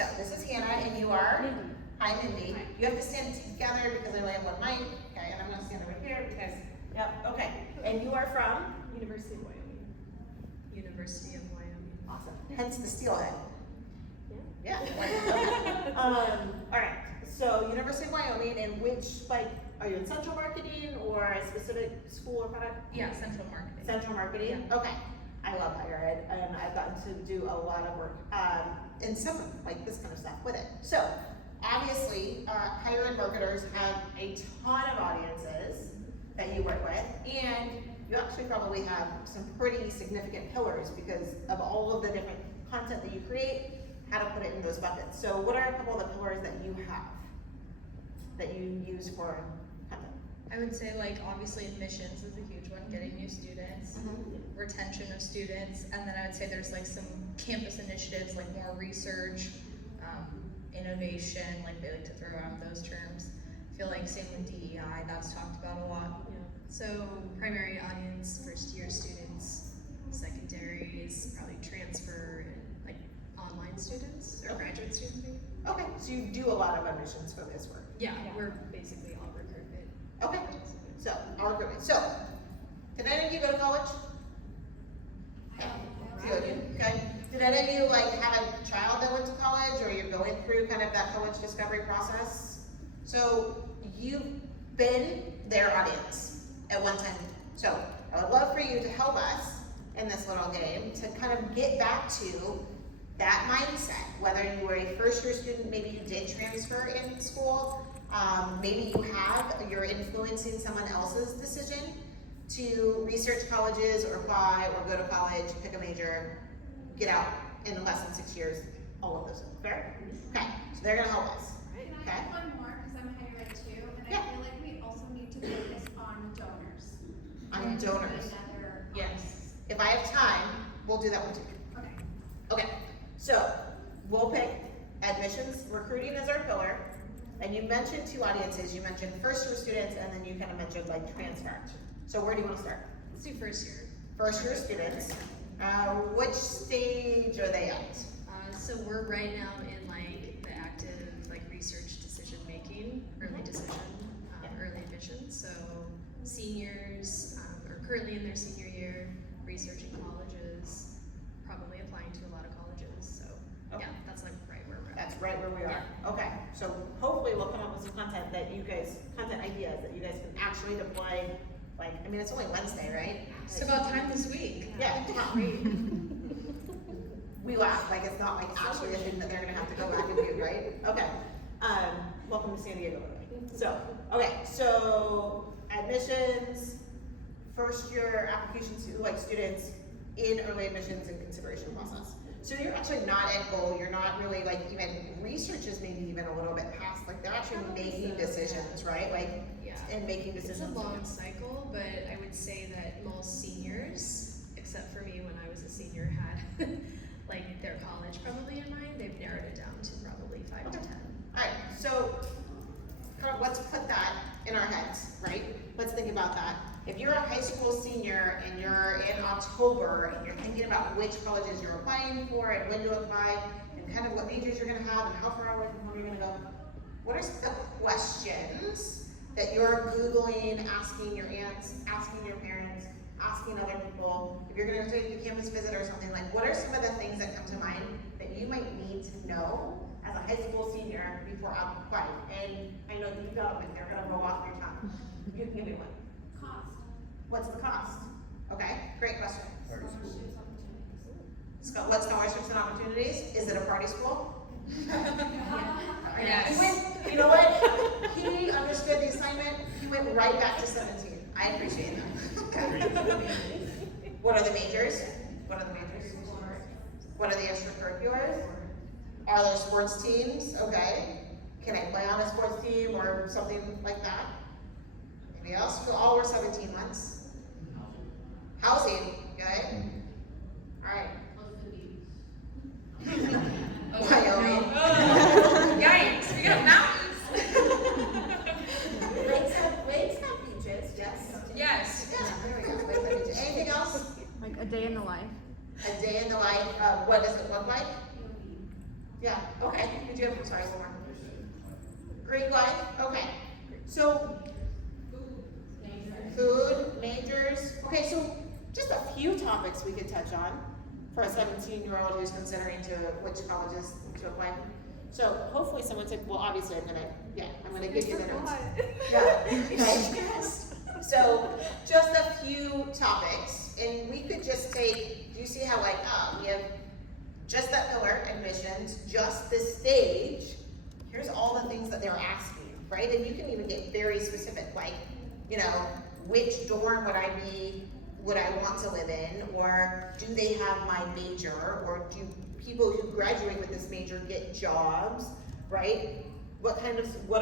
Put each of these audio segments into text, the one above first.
so this is Hannah, and you are? Mindy. Hi, Mindy. Hi. You have to stand together because I only have one mic. Okay, and I'm gonna stand over here because, yep, okay. And you are from? University of Wyoming. University of Wyoming. Awesome. Hence the steelhead. Yeah. Yeah. All right. So University of Wyoming, and which, like, are you in central marketing or a specific school or product? Yeah, central marketing. Central marketing? Yeah. Okay. I love higher ed, and I've gotten to do a lot of work in some of like this kind of stuff with it. So obviously, higher ed marketers have a ton of audiences that you work with, and you actually probably have some pretty significant pillars because of all of the different content that you create, how to put it in those buckets. So what are a couple of the pillars that you have that you use for content? I would say, like, obviously admissions is a huge one, getting new students, retention of students, and then I would say there's like some campus initiatives, like more research, innovation, like they like to throw out those terms. I feel like same with DEI, that's talked about a lot. Yeah. So primary audience, first year students, secondary is probably transfer and like online students or graduate students maybe. Okay, so you do a lot of admissions focused work. Yeah, we're basically all recruitment. Okay, so all recruitment. So, did any of you go to college? Few of you, okay. Did any of you like have a child that went to college, or you're going through kind of that college discovery process? So you've been their audience at one time. So I would love for you to help us in this little game to kind of get back to that mindset, whether you were a first year student, maybe you did transfer in school, maybe you're influencing someone else's decision to research colleges or apply or go to college, pick a major, get out in less than 6 years, all of those. Fair? Okay, so they're gonna help us. Can I Okay. add one more, because I'm higher ed too, and Yeah. I feel like we also need to focus on donors. On And donors. another Yes. If I have time, we'll do that one too. Okay. Okay, so we'll pick admissions, recruiting as our pillar, and you mentioned two audiences. You mentioned first year students, and then you kind of mentioned like transfer. So where do you want to start? Let's do first year. First year students. Which stage are they at? So we're right now in like the active like research decision making, early decision, early admission. So seniors are currently in their senior year, researching colleges, probably applying to a lot of colleges. So Okay. yeah, that's like right where we're at. That's right where we are. Okay, so hopefully we'll come up with some content that you guys, content ideas that you guys can actually deploy. Like, I mean, it's only Wednesday, right? It's about time this week. Yeah. We laugh, like it's not like actually a thing that they're gonna have to go back and do, right? Okay. Welcome to San Diego. So, okay, so admissions, first year applications, like students in early admissions and consideration process. So you're actually not at goal, you're not really like even, research is maybe even a little bit past, like they're actually making decisions, right? Like, Yeah. and making decisions. It's a long cycle, but I would say that most seniors, except for me when I was a senior, had like their college probably in mind. They've narrowed it down to probably 5 to 10. Alright, so kind of let's put that in our heads, right? Let's think about that. If you're a high school senior and you're in October and you're thinking about which colleges you're applying for and when to apply and kind of what majors you're gonna have and how far away from home you're gonna go, what are some of the questions that you're Googling, asking your aunts, asking your parents, asking other people? If you're gonna take a campus visit or something, like what are some of the things that come to mind that you might need to know as a high school senior before applying? And I know you got them, they're gonna roll off your tongue. You can give me one. Cost. What's the cost? Okay, great question. Scholarships, opportunities. What's scholarships and opportunities? Is it a party school? Yes. He went, you know what? He understood the assignment. He went right back to 17. I appreciate that. What are the majors? What are the majors? What are the extracurriculars? Are there sports teams? Okay. Can I play on a sports team or something like that? Anybody else? We all were 17 months. Housing, okay? Alright. Wyoming. Yikes, we got mountains. Lakes have beaches, yes. Yes. Yeah, there we go. Lakes have beaches. Anything else? Like a day in the life. A day in the life of what does it look like? Yeah, okay, did you have, sorry, one more. Greek life, okay. So, food, majors, okay, so just a few topics we could touch on for a 17-year-old who's considering to which colleges to apply. So hopefully someone took, well, obviously I'm gonna give you the notes. Yeah, okay. So just a few topics, and we could just take, do you see how like, we have just that pillar, admissions, just this stage, here's all the things that they're asking, right? And you can even get very specific, like, you know, which dorm would I want to live in, or do they have my major, or do people who graduate with this major get jobs, right? What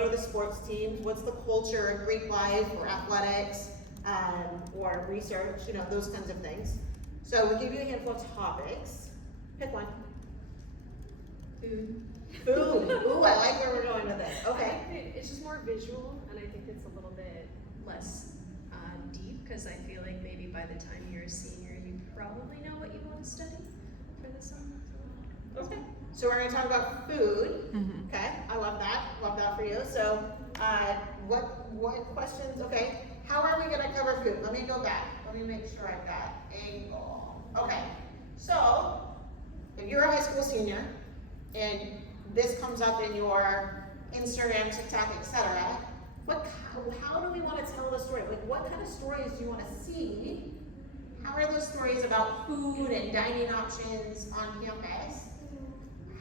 are the sports teams? What's the culture of Greek life or athletics, or research, you know, those kinds of things. So we give you a handful of topics. Pick one. Food. Food. Ooh, I like where we're going with this. Okay. It's just more visual, and I think it's a little bit less deep, because I feel like maybe by the time you're a senior, you probably know what you want to study for the summer. Okay. So we're gonna talk about food. Okay, I love that. Love that for you. So, what questions? Okay. How are we gonna cover food? Let me go back. Let me make sure I've got angle. Okay. So, if you're a high school senior, and this comes up in your Instagram, TikTok, etc., how do we want to tell the story? Like, what kind of stories do you want to see? How are those stories about food and dining options on campus?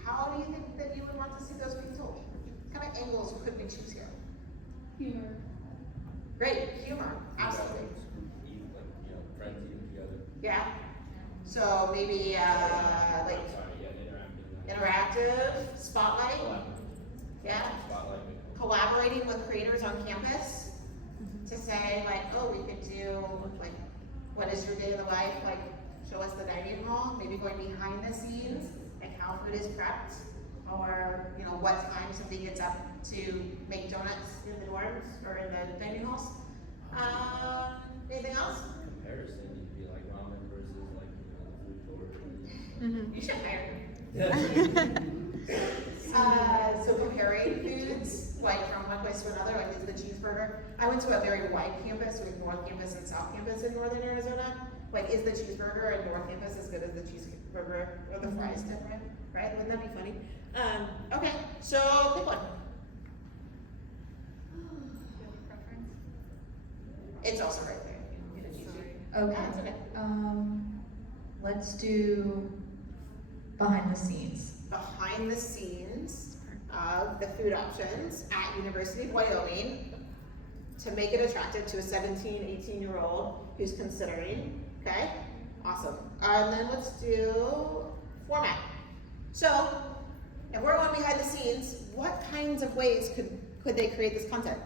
How do you think that you would want to see those being told? What kind of angles could we choose here? Humor. Great, humor, absolutely. Friends eating together. Yeah. So maybe like interactive, spotlight. Yeah. Spotlight. Collaborating with creators on campus to say like, oh, we could do like, what is your day of the life? Like, show us the dining hall. Maybe going behind the scenes, like how food is prepped, or you know what time somebody gets up to make donuts in the dorms or in the dining halls. Anything else? Comparison, you'd be like ramen versus like the food court. You should hire me. So comparing foods, like from one place to another, like is the cheeseburger. I went to a very wide campus with North Campus and South Campus in Northern Arizona. Like, is the cheeseburger in North Campus as good as the cheeseburger, or the fries different? Right? Wouldn't that be funny? Okay, so pick one. Preference? It's also right there. Okay. That's okay. Let's do behind the scenes. Behind the scenes of the food options at University of Wyoming to make it attractive to a 17, 18-year-old who's considering, okay? Awesome. And then let's do format. So, if we're going behind the scenes, what kinds of ways could they create this content?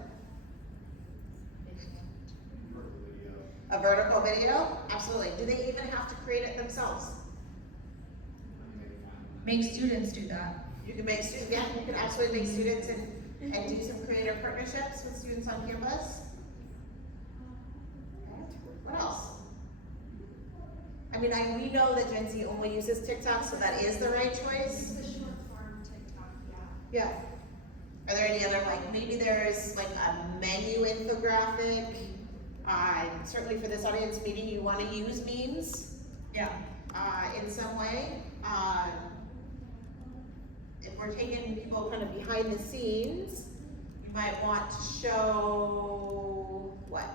A vertical video? Absolutely. Do they even have to create it themselves? Make students do that. You can make students, yeah, you can absolutely make students and do some creative partnerships with students on campus. What else? I mean, we know that Gen Z only uses TikTok, so that is the right choice. The short form TikTok, Yeah. Are there any other, like, maybe there's like a menu infographic? Certainly for this audience meeting, you want to use memes. Yeah. In some way. If we're taking people kind of behind the scenes, you might want to show what?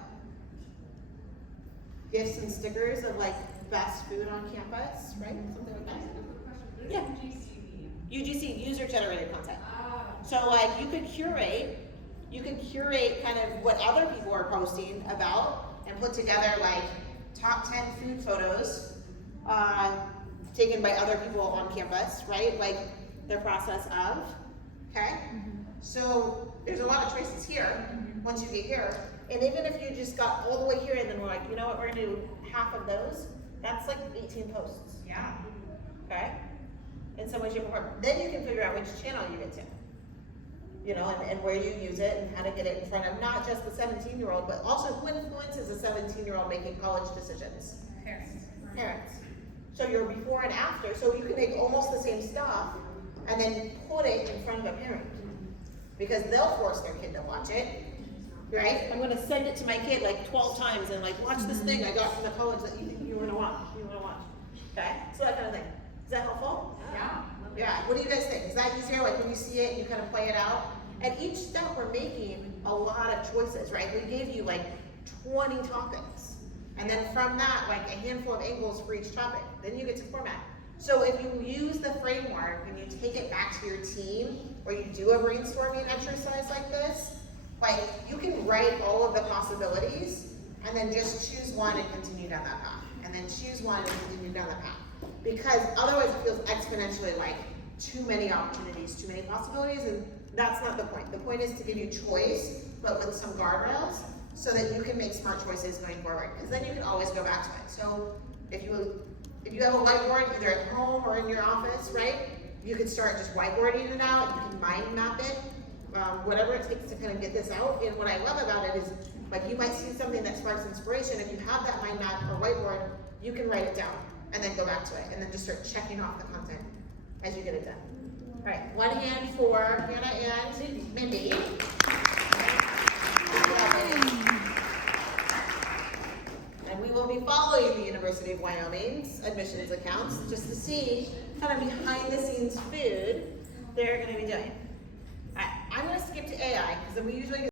Gifts and stickers of like best food on campus, right? Something like that. Yeah. UGC, user generated content. So like you could curate kind of what other people are posting about and put together like top 10 food photos taken by other people on campus, right? Like the process of, okay? So there's a lot of choices here once you get here. And even if you just got all the way here and then we're like, you know what, we're gonna do half of those, that's like 18 posts. Yeah. Okay? In some way, shape, or form. Then you can figure out which channel you get to. You know, and where you use it and how to get it in front of not just the 17-year-old, but also who influences a 17-year-old making college decisions? Parents. Parents. So your before and after, so you can make almost the same stuff, and then put it in front of a parent. Because they'll force their kid to watch it, right? I'm gonna send it to my kid like 12 times and like, watch this thing I got from the college that you think you wanna watch, okay? So that kind of thing. Is that helpful? Yeah. Yeah, what do you guys think? Is that easier, like when you see it, you kind of play it out? And each step we're making a lot of choices, right? We gave you like 20 topics. And then from that, like a handful of angles for each topic. Then you get to format. So if you use the framework and you take it back to your team, or you do a brainstorming exercise like this, like you can write all of the possibilities and then just choose one and continue down that path. And then choose one and continue down that path. Because otherwise it feels exponentially like too many opportunities, too many possibilities, and that's not the point. The point is to give you choice, but with some guardrails, so that you can make smart choices going forward. Because then you can always go back to it. So if you have a whiteboard either at home or in your office, right? You can start just whiteboarding it out. You can mind map it, whatever it takes to kind of get this out. And what I love about it is, like, you might see something that sparks inspiration. If you have that mind map or whiteboard, you can write it down and then go back to it, and then just start checking off the content as you get it done. All right, one hand for Hannah and Mindy. And we will be following the University of Wyoming's admissions accounts just to see kind of behind the scenes food they're going to be doing. All right, I'm going to skip to AI because we usually get